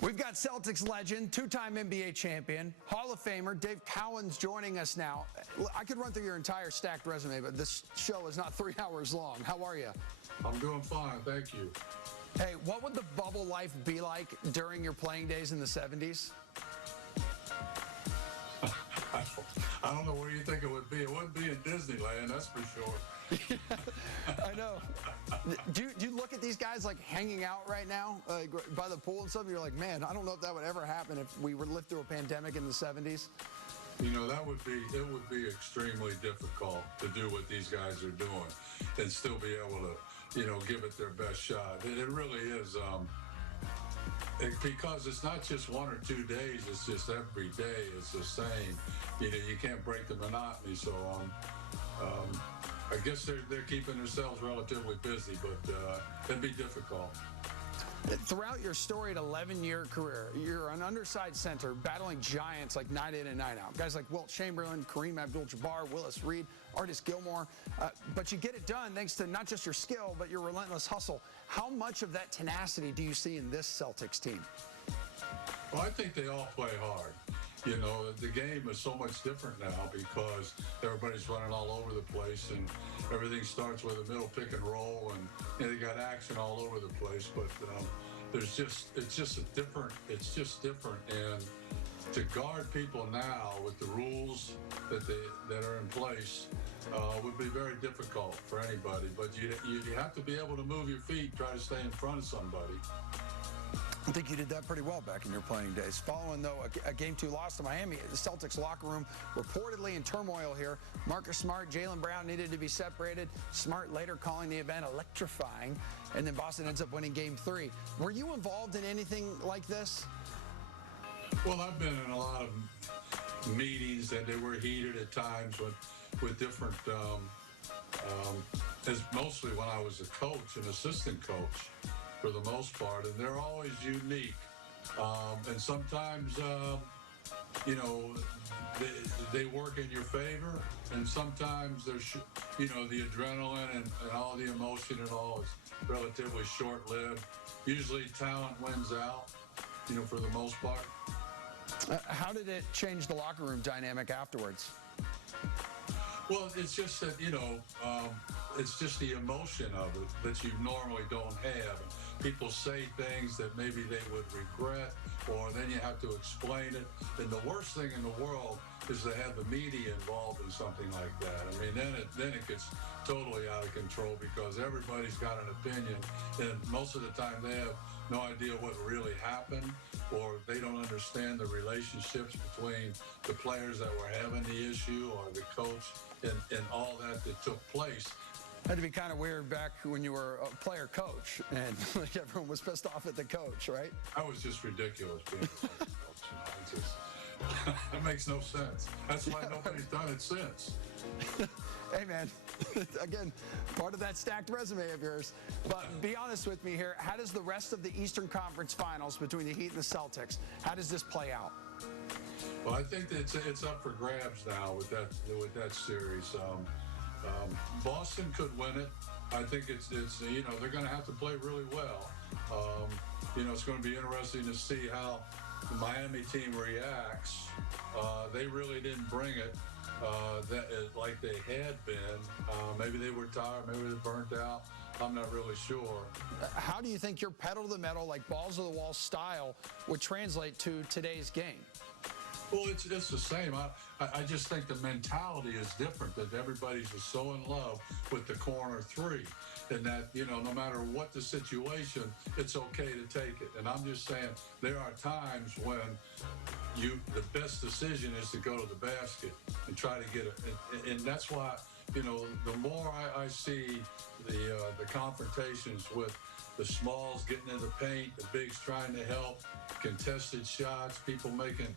We've got Celtics legend, two-time NBA champion, Hall of Famer Dave Cowens joining us now. I could run through your entire stacked resume, but this show is not 3 hours long. How are you? I'm doing fine, thank you. Hey, what would the bubble life be like during your playing days in the 70s? I don't know where you think it would be. It wouldn't be in Disneyland, that's for sure. I know. Do you look at these guys like hanging out right now by the pool and stuff? You're like, man, I don't know if that would ever happen if we were lived through a pandemic in the 70s. You know, it would be extremely difficult to do what these guys are doing and still be able to, give it their best shot. It really is. Because it's not just 1 or 2 days, it's just every day it's the same. You can't break the monotony. So I guess they're keeping themselves relatively busy, but it'd be difficult. Throughout your storied 11-year career, you're an undersized center battling giants like night in and night out. Guys like Wilt Chamberlain, Kareem Abdul-Jabbar, Willis Reed, Artis Gilmore. But you get it done thanks to not just your skill, but your relentless hustle. How much of that tenacity do you see in this Celtics team? Well, I think they all play hard. The game is so much different now because everybody's running all over the place and everything starts with a middle pick and roll and they got action all over the place. But it's just different. And to guard people now with the rules that are in place would be very difficult for anybody. But you have to be able to move your feet, try to stay in front of somebody. I think you did that pretty well back in your playing days. Following, though, a Game 2 loss to Miami, the Celtics locker room reportedly in turmoil here. Marcus Smart, Jaylen Brown needed to be separated. Smart later calling the event electrifying, and then Boston ends up winning Game 3. Were you involved in anything like this? Well, I've been in a lot of meetings, and they were heated at times with different, mostly when I was a coach, an assistant coach, for the most part, and they're always unique. And sometimes, they work in your favor, and sometimes there's, the adrenaline and all the emotion and all is relatively short-lived. Usually talent wins out, for the most part. How did it change the locker room dynamic afterwards? Well, it's just that, it's just the emotion of it that you normally don't have. People say things that maybe they would regret, or then you have to explain it. And the worst thing in the world is to have the media involved in something like that. I mean, then it gets totally out of control because everybody's got an opinion, and most of the time they have no idea what really happened, or they don't understand the relationships between the players that were having the issue or the coach and all that took place. Had to be kind of weird back when you were a player coach and like everyone was pissed off at the coach, right? That was just ridiculous being a player coach. It makes no sense. That's why nobody's done it since. Hey, man, again, part of that stacked resume of yours. But be honest with me here. How does the rest of the Eastern Conference Finals between the Heat and the Celtics, how does this play out? Well, I think that it's up for grabs now with that series. Boston could win it. I think it's they're going to have to play really well. It's going to be interesting to see how the Miami team reacts. They really didn't bring it like they had been. Maybe they were tired. Maybe they were burnt out. I'm not really sure. How do you think your pedal to the metal, like balls to the wall style, would translate to today's game? Well, it's the same. I just think the mentality is different, that everybody's just so in love with the corner three, and that, no matter what the situation, it's okay to take it. And I'm just saying there are times when the best decision is to go to the basket and try to get it. And that's why, the more I see the confrontations with the smalls getting in the paint, the bigs trying to help, contested shots, people making,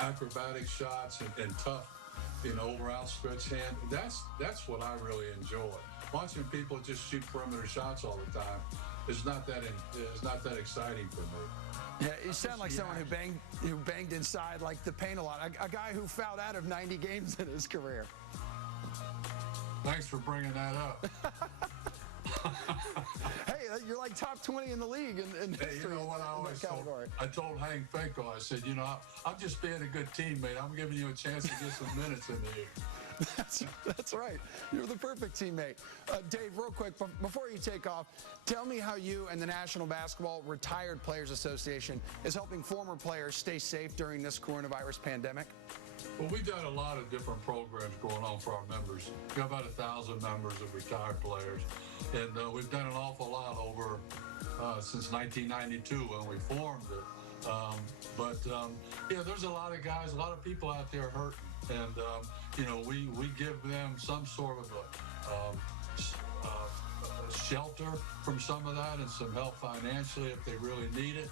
acrobatic shots and tough, over outstretched hand. That's what I really enjoy. Watching people just shoot perimeter shots all the time is not that exciting for me. Yeah, you sound like someone who banged inside like the paint a lot. A guy who fouled out of 90 games in his career. Thanks for bringing that up. Hey, you're like top 20 in the league in hey, you know what I always category. I told Hank Finkel, I said, you know, I'm just being a good teammate. I'm giving you a chance to get some minutes in there. That's right. You're the perfect teammate. Dave, real quick, before you take off, tell me how you and the National Basketball Retired Players Association is helping former players stay safe during this coronavirus pandemic. Well, we've done a lot of different programs going on for our members. We have about 1,000 members of retired players, and we've done an awful lot over since 1992 when we formed it. Yeah, there's a lot of guys, a lot of people out there hurting, and you know, we give them some sort of a shelter from some of that and some help financially if they really need it.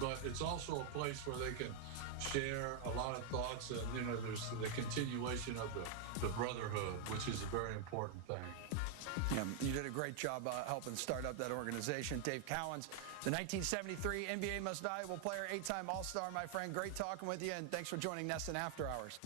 But it's also a place where they can share a lot of thoughts, and you know, there's the continuation of the brotherhood, which is a very important thing. Yeah, you did a great job helping start up that organization. Dave Cowens, the 1973 NBA Most Valuable Player, 8-time All-Star, my friend. Great talking with you, and thanks for joining Nesson After Hours.